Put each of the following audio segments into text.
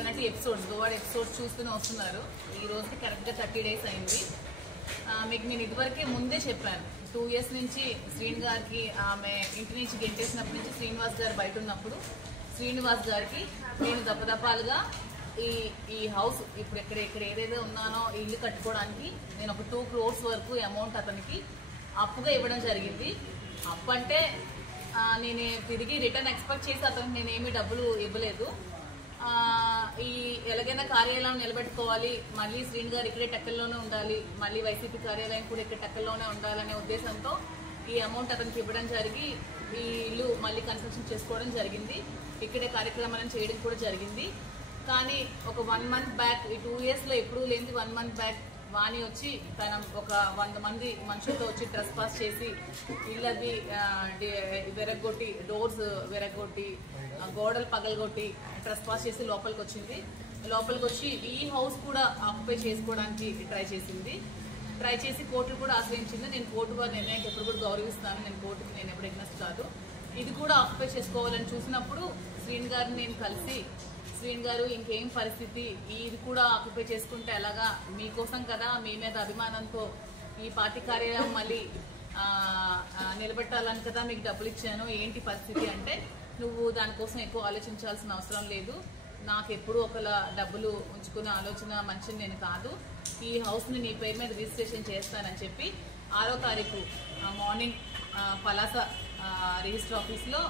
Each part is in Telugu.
అన్నట్టు ఎపిసోడ్స్ గోవాడ ఎపిసోడ్స్ చూస్తూనే వస్తున్నారు. ఈ రోజుకి కరెక్ట్గా 30 days అయింది. మీకు నేను ఇదివరకే ముందే చెప్పాను, 2 years నుంచి శ్రీని గారికి ఆమె ఇంటి నుంచి గెంటేసినప్పటి నుంచి శ్రీనివాస్ గారు బయట ఉన్నప్పుడు శ్రీనివాస్ గారికి నేను దప్పదప్పాలుగా ఈ హౌస్ ఇప్పుడు ఇక్కడ ఏదైతే ఉన్నానో ఇల్లు కట్టుకోవడానికి నేను ఒక 2 crores వరకు అమౌంట్ అతనికి అప్పుగా ఇవ్వడం జరిగింది. అప్పు అంటే నేను తిరిగి రిటర్న్ ఎక్స్పెక్ట్ చేసి అతనికి నేనేమి డబ్బులు ఇవ్వలేదు. ఈ ఎలాగైనా కార్యాలయం నిలబెట్టుకోవాలి, మళ్ళీ శ్రీని గారు ఇక్కడే టెక్కల్లోనే ఉండాలి, మళ్ళీ వైసీపీ కార్యాలయం కూడా ఇక్కడ టెక్కల్లోనే ఉండాలనే ఉద్దేశంతో ఈ అమౌంట్ అతనికి ఇవ్వడం జరిగి ఈ ఇల్లు మళ్ళీ కన్స్ట్రక్షన్ చేసుకోవడం జరిగింది. ఇక్కడే కార్యక్రమాలను చేయడం కూడా జరిగింది. కానీ ఒక 1 month బ్యాక్, ఈ 2 yearsలో ఎప్పుడూ లేనిది 1 month బ్యాక్ వాణి వచ్చి తన ఒక 100 మంది మనుషులతో వచ్చి ట్రెస్ పాస్ చేసి ఇళ్ళది విరగొట్టి, డోర్స్ విరగొట్టి, గోడలు పగలగొట్టి ట్రెస్ పాస్ చేసి లోపలికి వచ్చింది. లోపలికి వచ్చి ఈ హౌస్ కూడా ఆక్యుపై చేసుకోవడానికి ట్రై చేసి కోర్టులు కూడా ఆశ్రయించింది. నేను కోర్టు వారి నిర్ణయానికి ఎప్పుడు కూడా గౌరవిస్తాను, నేను కోర్టుకి నేను ఎప్పుడు ఎగ్నెస్ట్ కాదు. ఇది కూడా ఆక్యుపై చేసుకోవాలని చూసినప్పుడు శ్రీని గారిని నేను కలిసి, శ్రీని గారు ఇంకేం పరిస్థితి, ఇది కూడా ఆక్యుపై చేసుకుంటే ఎలాగా, మీకోసం కదా, మీ మీద అభిమానంతో ఈ పార్టీ కార్యాలయం మళ్ళీ నిలబెట్టాలని కదా మీకు డబ్బులు ఇచ్చాను, ఏంటి పరిస్థితి అంటే, నువ్వు దానికోసం ఎక్కువ ఆలోచించాల్సిన అవసరం లేదు, నాకు ఎప్పుడు ఒకలా డబ్బులు ఉంచుకునే ఆలోచన మనిషిని నేను కాదు, ఈ హౌస్ని నీ పేరు మీద రిజిస్ట్రేషన్ చేస్తానని చెప్పి 6వ తారీఖు మార్నింగ్ పలాస రిజిస్టర్ ఆఫీస్లో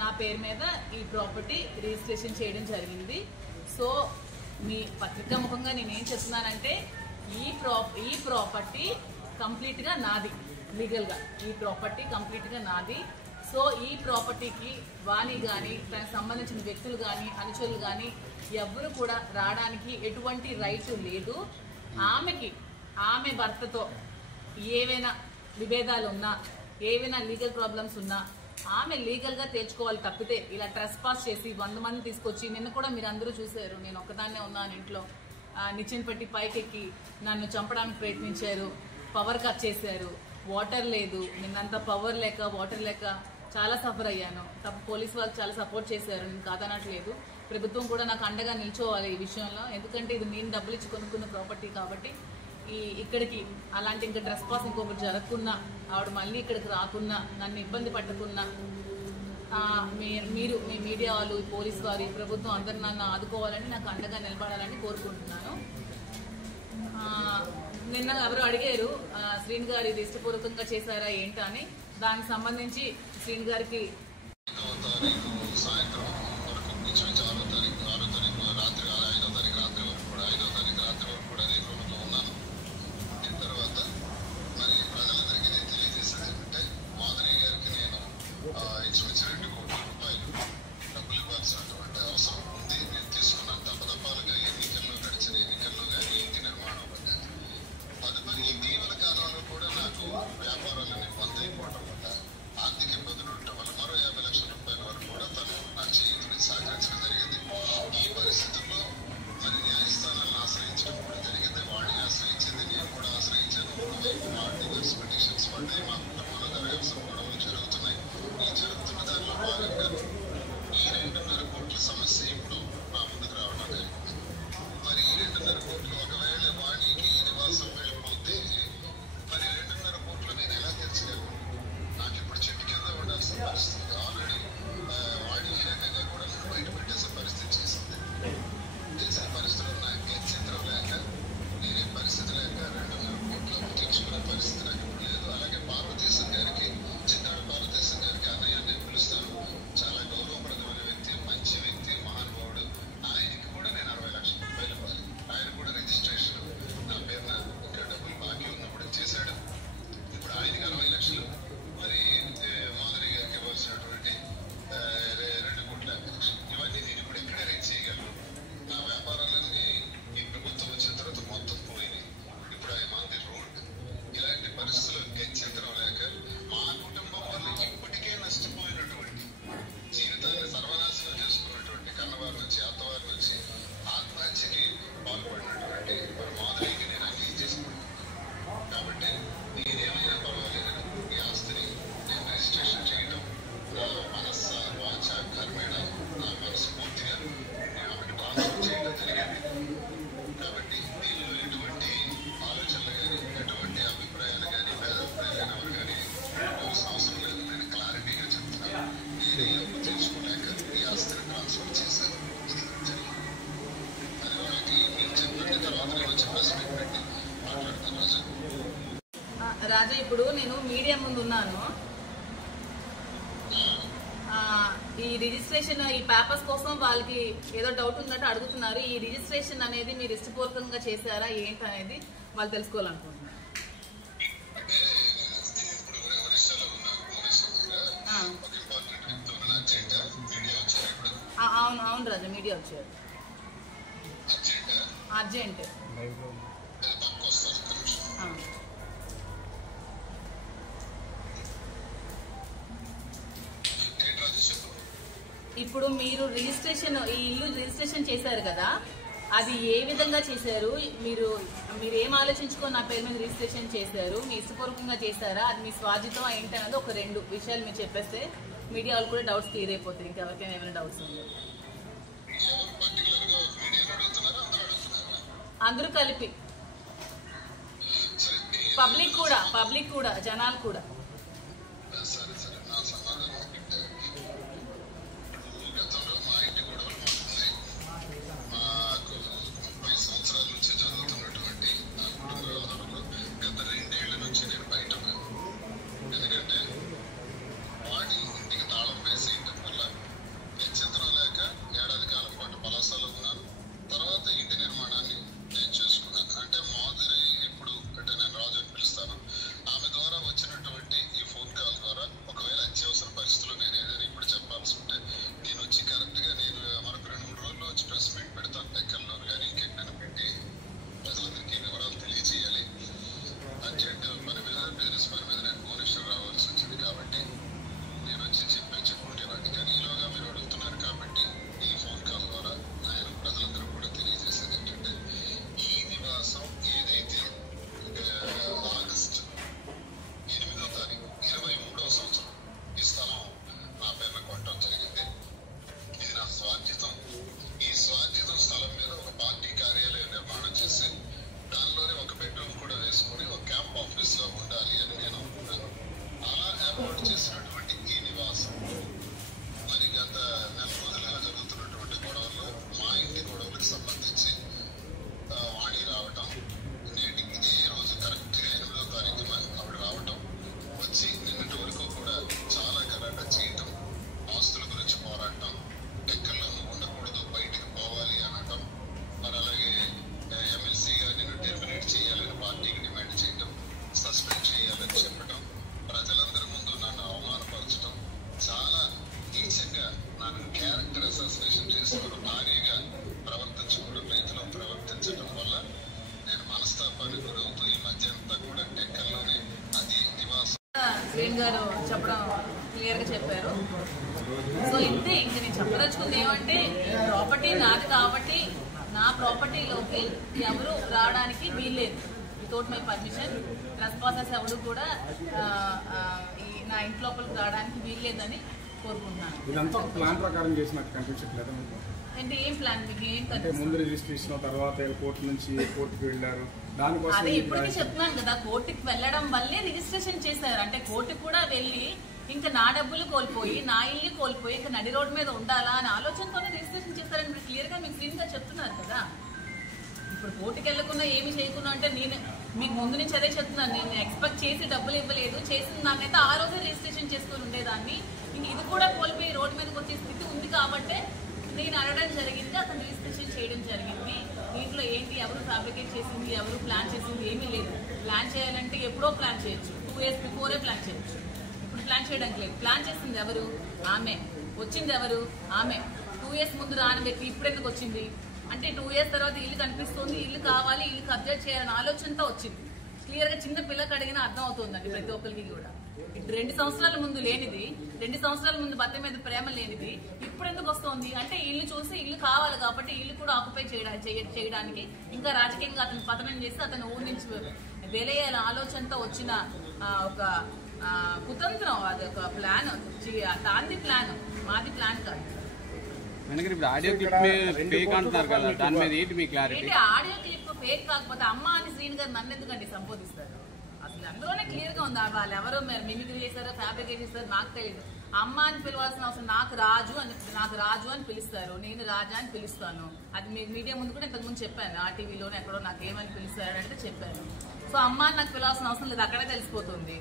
నా పేరు మీద ఈ ప్రాపర్టీ రిజిస్ట్రేషన్ చేయడం జరిగింది. సో మీ పత్రికా ముఖంగా నేనేం చెప్తున్నానంటే, ఈ ప్రాపర్టీ కంప్లీట్గా నాది, లీగల్గా ఈ ప్రాపర్టీ కంప్లీట్గా నాది. సో ఈ ప్రాపర్టీకి వాణి కానీ దానికి సంబంధించిన వ్యక్తులు కానీ అనుచరులు కానీ ఎవ్వరు కూడా రావడానికి ఎటువంటి రైట్ లేదు. ఆమె భర్తతో ఏవైనా విభేదాలు ఉన్నా, ఏవైనా లీగల్ ప్రాబ్లమ్స్ ఉన్నా ఆమె లీగల్గా తెచ్చుకోవాలి తప్పితే ఇలా ట్రెస్ పాస్ చేసి 100 మంది తీసుకొచ్చి, నిన్న కూడా మీరు అందరూ చూశారు, నేను ఒక్కదాన్నే ఉన్నాను ఇంట్లో, నిచ్చెన పెట్టి పైకెక్కి నన్ను చంపడానికి ప్రయత్నించారు, పవర్ కట్ చేశారు, వాటర్ లేదు, నిన్నంతా పవర్ లేక వాటర్ లేక చాలా సఫర్ అయ్యాను. పోలీస్ వాళ్ళు చాలా సపోర్ట్ చేశారు, నేను కాదనట్లేదు. ప్రభుత్వం కూడా నాకు అండగా నిల్చోవాలి ఈ విషయంలో, ఎందుకంటే ఇది నేను డబ్బులు ఇచ్చి కొనుక్కున్న ప్రాపర్టీ కాబట్టి. ఇక్కడికి అలాంటి ఇంకా ట్రెస్ పాస్ ఇంకొకటి జరగకున్నా, ఆవిడ మళ్ళీ ఇక్కడికి రాకున్నా, నన్ను ఇబ్బంది పట్టకున్నా, మీరు మీ మీడియా వాళ్ళు, పోలీస్ వారు, ప్రభుత్వం అందరు నన్ను ఆదుకోవాలని, నాకు అండగా నిలబడాలని కోరుకుంటున్నాను. నిన్న ఎవరు అడిగారు శ్రీని గారు ఇది ఇష్టపూర్వకంగా చేశారా ఏంటా అని, దానికి సంబంధించి శ్రీని గారికి వ్యాపారాలను ఇబ్బంది అయిపోవడం వల్ల ఆర్థిక ఇబ్బందులు ఉండటం వల్ల మరో 50 లక్షల రూపాయల వరకు కూడా తను నా రాజా, ఇప్పుడు నేను మీడియా ముందు ఉన్నాను. ఈ రిజిస్ట్రేషన్, ఈ పేపర్స్ కోసం వాళ్ళకి ఏదో డౌట్ ఉందంటే అడుగుతున్నారు. ఈ రిజిస్ట్రేషన్ అనేది మీరు ఇష్టపూర్వకంగా చేశారా ఏంటి అనేది వాళ్ళు తెలుసుకోవాలనుకుంటున్నారు. అవును అవును రాజా, మీడియా వచ్చారు. అర్జెంట్. ఇప్పుడు మీరు రిజిస్ట్రేషన్, ఈ ఇల్లు రిజిస్ట్రేషన్ చేశారు కదా, అది ఏ విధంగా చేశారు? మీరు ఏం ఆలోచించుకొని నా పేరు మీద రిజిస్ట్రేషన్ చేశారు? మీ ఇష్టపూర్వకంగా చేశారా, అది మీ స్వార్జితం ఏంటనేది ఒక 2 విషయాలు మీరు చెప్పేస్తే మీడియా వాళ్ళు కూడా డౌట్స్ క్లియర్ అయిపోతాయి. ఇంకెవరికైనా ఏమైనా డౌట్స్ ఉందో అందరూ కలిపి, పబ్లిక్ కూడా జనాలు కూడా. శ్రీన్ గారు చెప్పడం క్లియర్ గా చెప్పారు. సో ఇంతే, ఇంక నేను చెప్పదలుచుకుంది ఏమంటే, ప్రాపర్టీ నాది కాబట్టి నా ప్రాపర్టీలోకి ఎవరు రావడానికి వీల్లేదు. వితౌట్ మై పర్మిషన్ ట్రెస్పాసర్స్ ఎవరు కూడా నా ఇంటి లోపలికి రావడానికి వీల్లేదని కోరుకుంటున్నాను. అంటే ఏం ప్లాన్ మీకు ఏం ముందు రిజిస్ట్రేషన్ తర్వాత కోర్టు నుంచి కోర్టుకి వెళ్ళారు, అదే ఇప్పటికీ చెప్తున్నాను కదా, కోర్టుకి వెళ్ళడం వల్లే రిజిస్ట్రేషన్ చేశారు. అంటే కోర్టుకు కూడా వెళ్ళి ఇంకా నా డబ్బులు కోల్పోయి నా ఇల్లు కోల్పోయి ఇంకా నడి రోడ్డు మీద ఉండాలా అనే ఆలోచనతోనే రిజిస్ట్రేషన్ చేశారని మీరు క్లియర్ గా మీకు క్లీన్ గా చెప్తున్నారు కదా. ఇప్పుడు కోర్టుకి వెళ్లకుండా ఏమి చేయకుండా అంటే నేను మీకు ముందు నుంచి అదే చెప్తున్నాను. నేను ఎక్స్పెక్ట్ చేసి డబ్బులు ఇవ్వలేదు, చేసిన నాకైతే ఆ రోజే రిజిస్ట్రేషన్ చేసుకుని ఉండేదాన్ని. ఇంక ఇది కూడా కోల్పోయి రోడ్డు మీదకి వచ్చే స్థితి ఉంది కాబట్టి నేను అడగడం జరిగింది, అతను రిజిస్ట్రేషన్ చేయడం జరిగింది. దీంట్లో ఏంటి, ఎవరు ఫ్యాబ్రికేట్ చేసింది, ఎవరు ప్లాన్ చేసింది ఏమీ లేదు. ప్లాన్ చేయాలంటే ఎప్పుడో ప్లాన్ చేయొచ్చు, 2 years బిఫోరే ప్లాన్ చేయొచ్చు. ఇప్పుడు ప్లాన్ చేయడానికి లేదు. ప్లాన్ చేసింది ఎవరు? ఆమె. వచ్చింది ఎవరు? ఆమె. 2 years ముందు రానబెట్టి ఇప్పుడు ఎందుకు వచ్చింది అంటే 2 years తర్వాత ఇల్లు కనిపిస్తుంది, ఇల్లు కావాలి, ఇల్లు కబ్జా చేయాలని ఆలోచనతో వచ్చింది. క్లియర్ గా చిన్న పిల్లకి అడిగినా అర్థం అవుతుందండి ప్రతి ఒక్కరికి కూడా. 2 సంవత్సరాల ముందు లేనిది, 2 సంవత్సరాల ముందు భర్త మీద ప్రేమ లేనిది ఇప్పుడు ఎందుకు వస్తుంది అంటే ఇల్లు చూసి ఇల్లు కావాలి కాబట్టి ఇల్లు కూడా ఆక్యుపై చేయడానికి ఇంకా రాజకీయంగా అతను పతనం చేసి అతను ఊరి నుంచి వెలయ్యాల ఆలోచనతో వచ్చిన ఒక కుతంత్రం, అది ఒక ప్లాన్. దాని ప్లాన్, మాది ప్లాన్ కాదు. ఆడియో క్లిప్ ఫేక్ కాకపోతే అమ్మ అని శ్రీని గారు నన్ను ఎందుకండి సంబోధిస్తారు? అసలు అందులోనే క్లియర్ గా ఉంది వాళ్ళు ఎవరో మిమిక్రీ చేశారో ఫ్యాబ్రికేట్ చేశారో నాకు తెలియదు. అమ్మ అని పిలవాల్సిన అవసరం నాకు రాజు అని పిలుస్తారు, నేను రాజా అని పిలుస్తాను. అది మీకు మీడియా ముందు కూడా ఇంతకుముందు చెప్పాను, ఆ టీవీలోనే ఎక్కడో నాకు ఏమని పిలుస్తారు అంటే చెప్పాను. సో అమ్మ అని నాకు పిలవాల్సిన అవసరం లేదు, అక్కడే తెలిసిపోతుంది.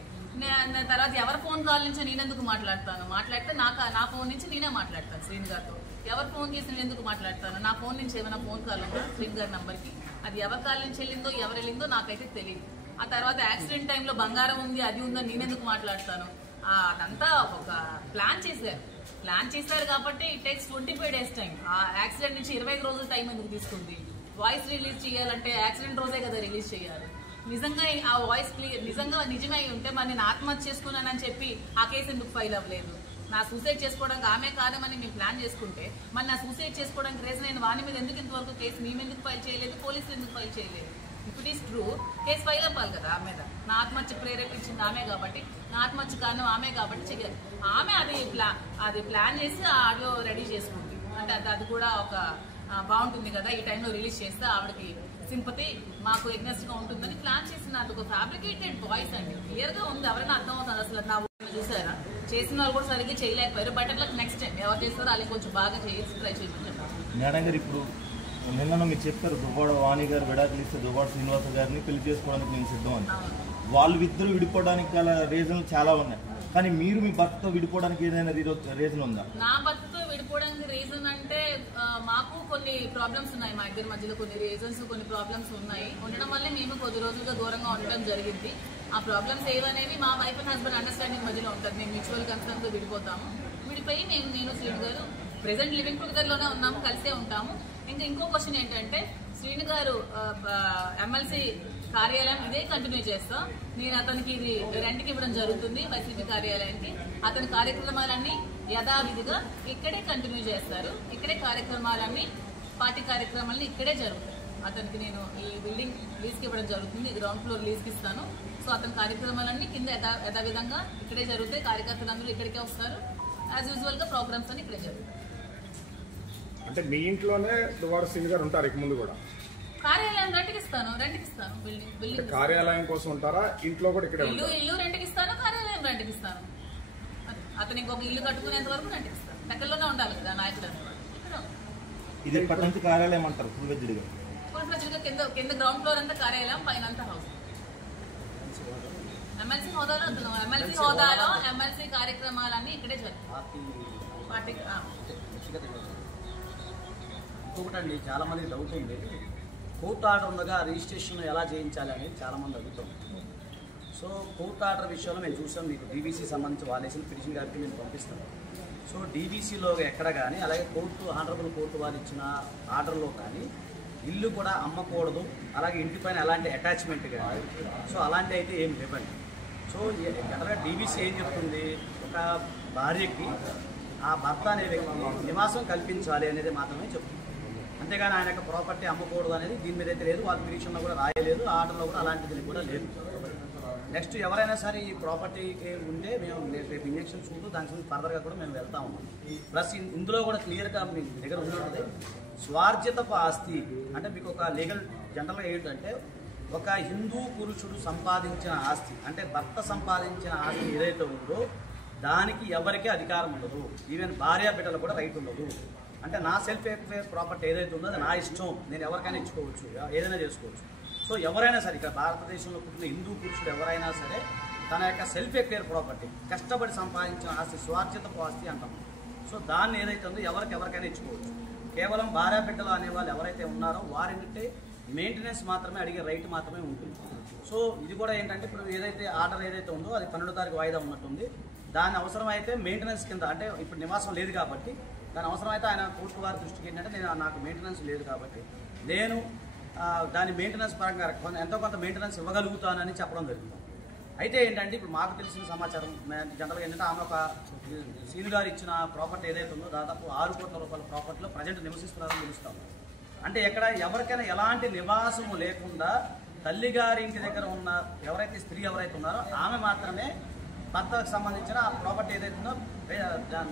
తర్వాత ఎవరి ఫోన్ కాల్ నుంచి నేనెందుకు మాట్లాడితే నా ఫోన్ నుంచి నేనే మాట్లాడతాను శ్రీని గారితో. ఎవరు ఫోన్ చేసి నేను ఎందుకు మాట్లాడతాను? నా ఫోన్ నుంచి ఏమైనా ఫోన్ కాల్ ఉందా శ్రీని గారి నంబర్కి? అది ఎవరి కాల్ నుంచి వెళ్ళిందో ఎవరు వెళ్ళిందో నాకైతే తెలియదు. ఆ తర్వాత యాక్సిడెంట్ టైంలో బంగారం ఉంది అది ఉందని నేనెందుకు మాట్లాడతాను? అదంతా ఒక ప్లాన్ చేశారు కాబట్టి ఇట్ టేక్స్ 25 days టైం. ఆ యాక్సిడెంట్ నుంచి 25 రోజుల టైం ఎందుకు తీసుకుంది? వాయిస్ రిలీజ్ చేయాలంటే యాక్సిడెంట్ రోజే కదా రిలీజ్ చేయాలి. నిజంగా ఆ వాయిస్ నిజమై ఉంటే మరి నేను ఆత్మహత్య చేసుకున్నానని చెప్పి ఆ కేసు ఎందుకు ఫైల్ అవ్వలేదు? నా సూసైడ్ చేసుకోవడానికి ఆమె కాదమని మేము ప్లాన్ చేసుకుంటే మరి నా సూసైడ్ చేసుకోవడానికి రీజన్ అయిన వాని మీద ఎందుకు ఇంతవరకు కేసు మేము ఎందుకు ఫైల్ చేయలేదు, పోలీసులు ఎందుకు ఫైల్ చేయలేదు? If it is true case file అవ్వాలి కదా ఆమె మీద. నా ఆత్మహత్య ప్రేరేపించింది ఆమె కాబట్టి, నా ఆత్మహత్య కారణం ఆమె కాబట్టి చెయ్యాలి. ఆమె అది ప్లాన్ చేసి ఆ ఆడియో రెడీ చేసుకుంది అంటే అది కూడా ఒక బాగుంటుంది కదా, ఈ టైంలో రిలీజ్ చేస్తే ఆవిడకి సింపతి మాకు ఎగ్నెస్ట్ గా ఉంటుందని ప్లాన్ చేసిన అది ఒక ఫ్యాబ్రికేటెడ్ వాయిస్ అండి. క్లియర్ గా ఉంది, ఎవరైనా అర్థం అవుతుంది. అసలు నా చూసారా, చేసిన వాళ్ళు కూడా సరిగ్గా చేయలేకపోయారు. బట్ అట్లా నెక్స్ట్ టైం ఎవరు చేస్తారో వాళ్ళకి కొంచెం బాగా చేసి ట్రై చేయమని. మేడం గారు ఇప్పుడు నిన్న మీరు చెప్పారు దువ్వాడ వాణి గారు విడాకులు ఇస్తే దువ్వాడ శ్రీనివాస గారిని పెళ్లి చేసుకోవడానికి నేను సిద్ధం అని. వాళ్ళు ఇద్దరు విడిపోవడానికి గల రీజన్లు చాలా ఉన్నాయి, కానీ మీరు మీ భర్తతో విడిపోవడానికి ఏదైనా రీజన్ ఉందా? నా భర్తతో విడిపోవడానికి రీజన్ అంటే మాకు కొన్ని ప్రాబ్లమ్స్ ఉన్నాయి, మా ఇద్దరి మధ్యలో కొన్ని రీజన్స్ కొన్ని ప్రాబ్లమ్స్ ఉండడం వల్లే మేము కొద్ది రోజులుగా దూరంగా ఉండడం జరిగింది. ఆ ప్రాబ్లమ్స్ ఏవనేవి మా వైఫ్ అండ్ హస్బెండ్ అండర్స్టాండింగ్ మధ్యలో ఉంటుంది. మేము మ్యూచువల్ కన్సర్న్ తో విడిపోతాము. విడిపోయి నేను శ్రీని గారు ప్రెసెంట్ లివింగ్ టుగెదర్ లోనే ఉన్నాము, కలిసే ఉంటాము. ఇంకో క్వశ్చన్ ఏంటంటే శ్రీని గారు ఎమ్మెల్సీ కార్యాలయం ఇదే కంటిన్యూ చేస్తాం. నేను అతనికి ఇది రెంట్కి ఇవ్వడం జరుగుతుంది వైసీపీ కార్యాలయానికి. అతని కార్యక్రమాలన్నీ యథావిధిగా ఇక్కడే కంటిన్యూ చేస్తారు. ఇక్కడే కార్యక్రమాలన్నీ పార్టీ కార్యక్రమాలన్నీ ఇక్కడే జరుగుతాయి. అతనికి నేను ఈ బిల్డింగ్ లీజ్కి ఇవ్వడం జరుగుతుంది, గ్రౌండ్ ఫ్లోర్ లీజ్కి ఇస్తాను. సో అతని కార్యక్రమాలన్నీ కింద యథావిధంగా ఇక్కడే జరుగుతాయి. కార్యకర్తలందరూ ఇక్కడికే వస్తారు. యాజ్ యూజువల్ గా ప్రోగ్రామ్స్ అన్ని ఇక్కడే జరుగుతాయి. అంటే మీ ఇంట్లోనే దువ్వాడ శ్రీని గారు ఉంటారు ఇక ముందు కూడా? కార్యాలయం రెంట్కి ఇస్తాను బిల్డింగ్ కార్యాలయం కోసం ఉంటారా? ఇంట్లో కూడా ఇక్కడ ఇల్లు రెంట్కి ఇస్తాను, కార్యాలయం రెంట్కి ఇస్తాను. అతను ఇంకొక ఇల్లు కట్టుకునేంత వరకు రెంట్కి ఇస్తాను. దగ్గరలోనే ఉండాలి కదా నాయకుడు. ఇది పట్టణ కార్యాలయం అంటారు ఫుల్ ఫ్లెడ్జ్డ్గా. కింద గ్రౌండ్ ఫ్లోర్ అంతా కార్యాలయం, పైన అంతా హౌస్. ఎమ్మెల్సీ హోదాలో ఎమ్మెల్సీ కార్యక్రమాలన్నీ ఇక్కడే జరుగుతాయి. ఇంకొకటండి, చాలా మందికి డౌట్ ఉంది, కోర్టు ఆర్డర్ ఉండగా రిజిస్ట్రేషన్ ఎలా చేయించాలి అనేది చాలా మంది అడుగుతుంది. సో కోర్టు ఆర్డర్ విషయంలో మేము చూసాం, మీకు డీబీసీ సంబంధించి వాళ్ళేసిన పిటిషన్ గారికి మేము పంపిస్తాం. సో డీబీసీలో ఎక్కడ కానీ, అలాగే ఆనరబుల్ కోర్టు వాళ్ళు ఇచ్చిన ఆర్డర్లో కానీ ఇల్లు కూడా అమ్మకూడదు, అలాగే ఇంటిపైన ఎలాంటి అటాచ్మెంట్ కానీ సో అలాంటి అయితే ఏం లేవండి. సో జనరల్గా డీబీసీ ఏం చెప్తుంది, ఒక భార్యకి ఆ భర్త అనే వ్యక్తి నివాసం కల్పించాలి అనేది మాత్రమే చెప్తుంది. అంతేగాని ఆయన యొక్క ప్రాపర్టీ అమ్మకూడదు అనేది దీని మీద అయితే లేదు. వాళ్ళ పిటిషన్లో కూడా రాయలేదు, ఆర్డర్లో కూడా అలాంటిది కూడా లేదు. నెక్స్ట్ ఎవరైనా సరే ఈ ప్రాపర్టీకి ఉంటే మేము రేపు ఇంజక్షన్ చూస్తూ దానికి ఫర్దర్గా కూడా మేము వెళ్తా ఉన్నాం. ప్లస్ ఇందులో కూడా క్లియర్గా మీ దగ్గర ఉన్నది స్వార్జితపు ఆస్తి అంటే మీకు ఒక లీగల్ జనరల్గా ఏంటంటే ఒక హిందూ పురుషుడు సంపాదించిన ఆస్తి అంటే భర్త సంపాదించిన ఆస్తి ఏదైతే ఉందో దానికి ఎవరికీ అధికారం ఉండదు. ఈవెన్ భార్య బిడ్డలు కూడా రైట్ ఉండదు. అంటే నా సెల్ఫ్ ఎఫేర్ ప్రాపర్టీ ఏదైతే ఉందో అది నా ఇష్టం, నేను ఎవరికైనా ఇచ్చుకోవచ్చు, ఏదైనా చేసుకోవచ్చు. సో ఎవరైనా సరే ఇక్కడ భారతదేశంలో పుట్టిన హిందూ పురుషుడు ఎవరైనా సరే తన యొక్క సెల్ఫ్ ఎఫేర్ ప్రాపర్టీ కష్టపడి సంపాదించిన ఆస్తి స్వార్జితపు ఆస్తి అంటాం. సో దాన్ని ఏదైతే ఉందో ఎవరికైనా ఇచ్చుకోవచ్చు. కేవలం భార్య బిడ్డలు అనేవాళ్ళు ఎవరైతే ఉన్నారో వారింటే మెయింటెనెన్స్ మాత్రమే అడిగే రైట్ మాత్రమే ఉంటుంది. సో ఇది కూడా ఏంటంటే ఇప్పుడు ఏదైతే ఆర్డర్ ఏదైతే ఉందో అది 12వ తారీఖు వాయిదా ఉన్నట్టుంది. దాని అవసరమైతే మెయింటెనెన్స్ కింద అంటే ఇప్పుడు నివాసం లేదు కాబట్టి దాని అవసరమైతే ఆయన కోర్టు వారి దృష్టికి ఏంటంటే నాకు మెయింటెనెన్స్ లేదు కాబట్టి నేను దాని మెయింటెనెన్స్ పరంగా ఎంతో కొంత మెయింటెనెన్స్ ఇవ్వగలుగుతానని చెప్పడం జరుగుతుంది. అయితే ఏంటంటే ఇప్పుడు మాకు తెలిసిన సమాచారం జనరల్గా ఏంటంటే ఆమె ఒక శ్రీని గారు ఇచ్చిన ప్రాపర్టీ ఏదైతే ఉందో దాదాపు 6 కోట్ల రూపాయల ప్రాపర్టీలో ప్రజెంట్ నివసిస్తున్నారని తెలుస్తాము. అంటే ఎక్కడ ఎవరికైనా ఎలాంటి నివాసము లేకుండా తల్లిగారి ఇంటి దగ్గర ఉన్న ఎవరైతే స్త్రీ ఎవరైతే ఉన్నారో ఆమె మాత్రమే భర్తకు సంబంధించిన ప్రాపర్టీ ఏదైతే ఉందో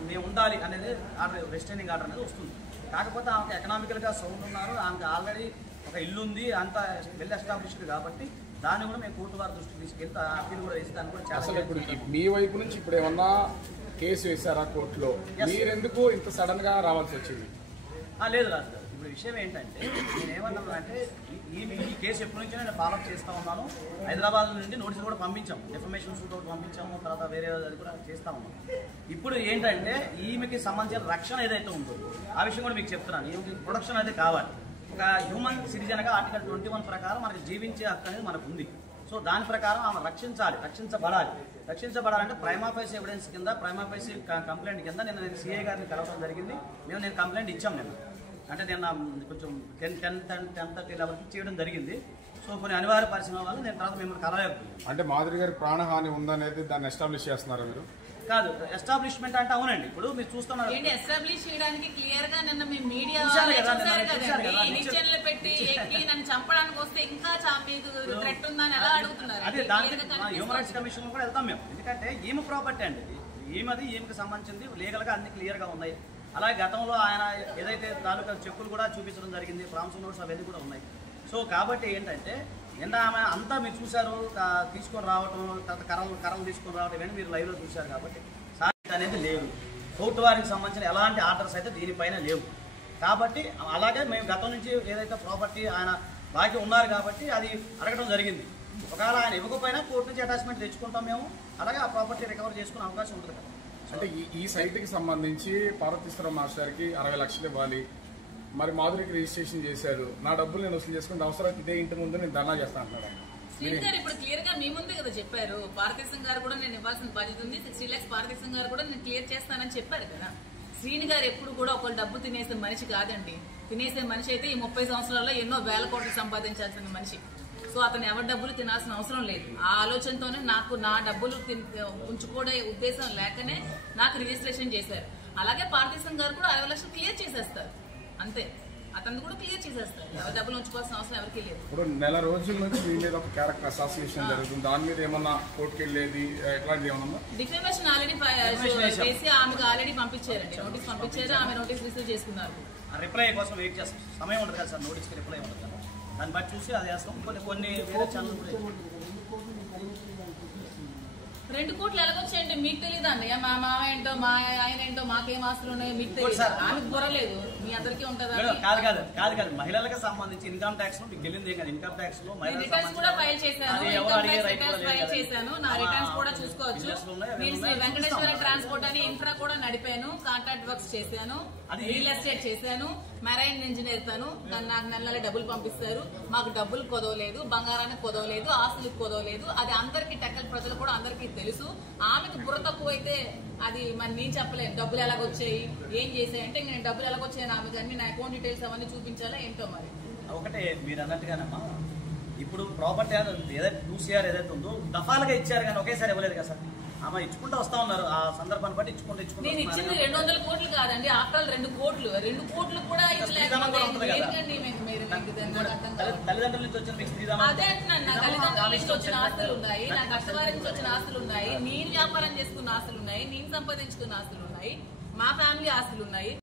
మేము ఉండాలి అనేది ఆర్డర్ రెస్ట్రైనింగ్ ఆర్డర్ అనేది వస్తుంది. కాకపోతే ఆమెకు ఎకనామికల్గా సౌండ్ ఉన్నారు, ఆమెకు ఆల్రెడీ ఒక ఇల్లు ఉంది, అంత వెల్ ఎస్టాబ్లిష్డ్ కాబట్టి దాన్ని కూడా మేము కోర్టు వారి దృష్టికి తీసుకెళ్తే అప్పీల్ కూడా వేసి దాన్ని కూడా చాలా మీ వైపు నుంచి ఇప్పుడు ఏమన్నా కేసు వేశారా కోర్టులో? మీరెందుకు ఇంత సడన్ గా రావాల్సి వచ్చింది? లేదు రాజు గారు, ఇప్పుడు విషయం ఏంటంటే నేనేమన్నానంటే ఈ కేసు ఎప్పటి నుంచో నేను ఫాలోఅప్ చేస్తూ ఉన్నాను. హైదరాబాద్ నుండి నోటీసులు కూడా పంపించాము, డెఫమేషన్ సూట్ ఒకటి పంపించాము, తర్వాత వేరే అది కూడా చేస్తా ఉన్నాం. ఇప్పుడు ఏంటంటే ఈమెకి సంబంధించిన రక్షణ ఏదైతే ఉందో ఆ విషయం కూడా మీకు చెప్తున్నాను. ఈమెకి ప్రొటెక్షన్ అయితే కావాలి. ఒక హ్యూమన్ సిటిజన్గా ఆర్టికల్ 21 ప్రకారం మనకు జీవించే హక్కు అనేది మనకు ఉంది. సో దాని ప్రకారం ఆమె రక్షించబడాలంటే ప్రైమా ఫేస్ ఎవిడెన్స్ కింద, ప్రైమా ఫేస్ కంప్లైంట్ కింద నేను సిఐ గారిని కలవడం జరిగింది. నేను కంప్లైంట్ ఇచ్చాం. అంటే నేను కొంచెం 10:30 లెవెల్కి చేయడం జరిగింది. సో కొన్ని అనివార్య పరిశ్రమ వల్ల నేను తర్వాత మిమ్మల్ని కలవలేకపోయాను. అంటే మాధురి గారి ప్రాణహాని ఉందనేది దాన్ని ఎస్టాబ్లిష్ చేస్తున్నారా మీరు? కాదు, ఎస్టాబ్లిష్మెంట్ అంటే అవునండి. ఇప్పుడు మీరు చూస్తున్నారు ఎస్టాబ్లిష్ చేయడానికి క్లియర్ గా నిన్న మేము మీడియా పెట్టి ఎక్కి నన్ను చంపడానికి వస్తే ఇంకా థ్రెట్ ఉందని ఎలా అడుగుతున్నారు? అదే దానికి హ్యూమన్ రైట్స్ కమిషన్ కూడా వెళ్తాం మేము. ఎందుకంటే ఈమె ప్రాపర్టీ అండి, ఈమెకి సంబంధించింది లీగల్ గా అన్ని క్లియర్ గా ఉన్నాయి. అలాగే గతంలో ఆయన ఏదైతే తాలూకా చెక్కులు కూడా చూపించడం జరిగింది, ప్రామిస్ నోట్స్ అవన్నీ కూడా ఉన్నాయి. సో కాబట్టి ఏంటంటే నిన్న ఆమె అంతా మీరు చూశారు, తీసుకొని రావటం, తర్వాత కర్రలు తీసుకొని రావటం ఇవన్నీ మీరు లైవ్లో చూశారు. కాబట్టి సాధ్యత అనేది లేదు. కోర్టు వారికి సంబంధించిన ఎలాంటి ఆర్డర్స్ అయితే దీనిపైన లేవు. కాబట్టి అలాగే మేము గతం నుంచి ఏదైతే ప్రాపర్టీ ఆయన బాకీ ఉన్నారు కాబట్టి అది అడగడం జరిగింది. ఒకవేళ ఆయన ఇవ్వకపోయినా కోర్టు నుంచి అటాచ్మెంట్ తెచ్చుకుంటాం మేము. అలాగే ఆ ప్రాపర్టీ రికవర్ చేసుకునే అవకాశం ఉంటుంది కదా. అంటే ఈ సైట్కి సంబంధించి పార్వతీశ్వరం మాస్టర్కి 60 లక్షలు ఇవ్వాలి, మరి మాధురికి రిజిస్ట్రేషన్ చేశారు, నా డబ్బులు నేను వసూలు చేసుకుని అవసరం ఇదే ఇంటి ముందు నేను ధర్నా చేస్తా అంటున్నాడు. శ్రీని గారు ఇప్పుడు క్లియర్ గా మీ ముందే కదా చెప్పారు. పార్వతీశం గారు కూడా నేను ఇవ్వాల్సిన బాధ్యత ఉంది, 60 lakhs పార్వతీశం గారు కూడా నేను క్లియర్ చేస్తానని చెప్పారు కదా. శ్రీని గారు ఎప్పుడు కూడా ఒకళ్ళు డబ్బు తినేసే మనిషి కాదండి. తినేసే మనిషి అయితే ఈ 30 సంవత్సరాల్లో ఎన్నో వేల కోట్లు సంపాదించాల్సిన మనిషి. సో అతను ఎవరి డబ్బులు తినాల్సిన అవసరం లేదు. ఆ ఆలోచనతోనే నాకు నా డబ్బులు ఉంచుకోవడే ఉద్దేశం లేకనే నాకు రిజిస్ట్రేషన్ చేశారు. అలాగే పార్వతీశం గారు కూడా 60 లక్షలు క్లియర్ చేసేస్తారు, అంతే. అతను కూడా క్లియర్ చేసేస్తారు. ఎవరి డబ్బులు ఉంచుకోవాల్సిన అవసరం ఎవరికి లేదు. ఇప్పుడు నెల రోజుల నుంచి మీ మీద ఒక క్యారెక్టర్ అసోసియేషన్ జరుగుతుంది, దాని మీద ఏమన్నా కోర్టుకి వెళ్ళేది ఎట్లాంటిది ఏమన్నా? డిఫమేషన్ ఆల్రెడీ చేసి ఆమెకు ఆల్రెడీ పంపించారండి, నోటీస్ పంపించారు. ఆమె నోటీస్ రిసీవ్ చేసుకున్నారు. రిప్లై కోసం వెయిట్ చేస్తాం. సమయం ఉంటుంది కదా సార్, నోటీస్కి రిప్లై ఉంటుంది కదా, దాన్ని బట్టి చూసి అది వేస్తాం. కొన్ని వేరే ఛానల్ కూడా 2 కోట్లు ఎలాగొచ్చాయంటే మీకు తెలియదు అన్నయ్య. మా మామ ఏంటో, మా ఆయన ఏంటో, మాకేం ఆస్తులు ఉన్నాయో మీకు తెలియదు. ఆమెకు బుర్రలేదు, మీ అందరికీ ఉంటుందా? కాదు మహిళలకు సంబంధించి ఇన్కమ్ ట్యాక్స్ మీకు తెలియదు కదా. ఇన్కమ్ ట్యాక్స్ లో రిటర్న్స్ కూడా ఫైల్ చేశాను, ఫైల్ చేశాను. నా రిటర్న్స్ కూడా చూసుకోవచ్చు. నేను శ్రీ వెంకటేశ్వర ట్రాన్స్పోర్ట్ అని ఇన్ఫ్రా కూడా నడిపాను, కాంట్రాక్ట్ వర్క్స్ చేశాను, రియల్ ఎస్టేట్ చేశాను, మెరైన్ ఇంజనీర్ తాను. నాకు నెల డబ్బులు పంపిస్తారు. మాకు డబ్బులు కొదవలేదు, బంగారానికి కొదవలేదు, ఆస్తులకు కొదవలేదు. అది అందరికీ టెక్కల ప్రజలు కూడా అందరికీ తెలుసు. ఆమెకు బుర్ర తక్కువ అయితే అది మరి నేను చెప్పలేను. డబ్బులు ఎలాగొచ్చాయి, ఏం చేసాయి అంటే నేను డబ్బులు ఎలాగొచ్చాయని ఆమెకు అన్ని నా అకౌంట్ డీటెయిల్స్ అవన్నీ చూపించాలా ఏంటో మరి. ఒకటే మీరు అన్నట్టుగానమ్మా, ఇప్పుడు ప్రాపర్టీ ఏదైతే 2CR ఏదైతే ఉందో దఫాలుగా ఇచ్చారు కానీ ఒకేసారి ఇవ్వలేదు కదా సార్. ఆమె ఇచ్చుకుంటూ వస్తా ఉన్నారు, ఆ సందర్భాన్ని బట్టి ఇచ్చుకుంటూ నేను ఇచ్చింది 200 కోట్లు కాదండి, ఆఫ్టర్ 2 కోట్లు. 2 కోట్లు కూడా తల్లిదండ్రుల నుంచి వచ్చిన మీకు శ్రీరామ అదే అంటున్నాను. నా తల్లిదండ్రుల నుంచి వచ్చిన ఆస్తులు ఉన్నాయి, నా కష్టవారి నుంచి వచ్చిన ఆస్తులు ఉన్నాయి, నేను వ్యాపారం చేసుకున్న ఆస్తులు ఉన్నాయి, నేను సంపాదించుకున్న ఆస్తులు ఉన్నాయి, మా ఫ్యామిలీ ఆస్తులు ఉన్నాయి.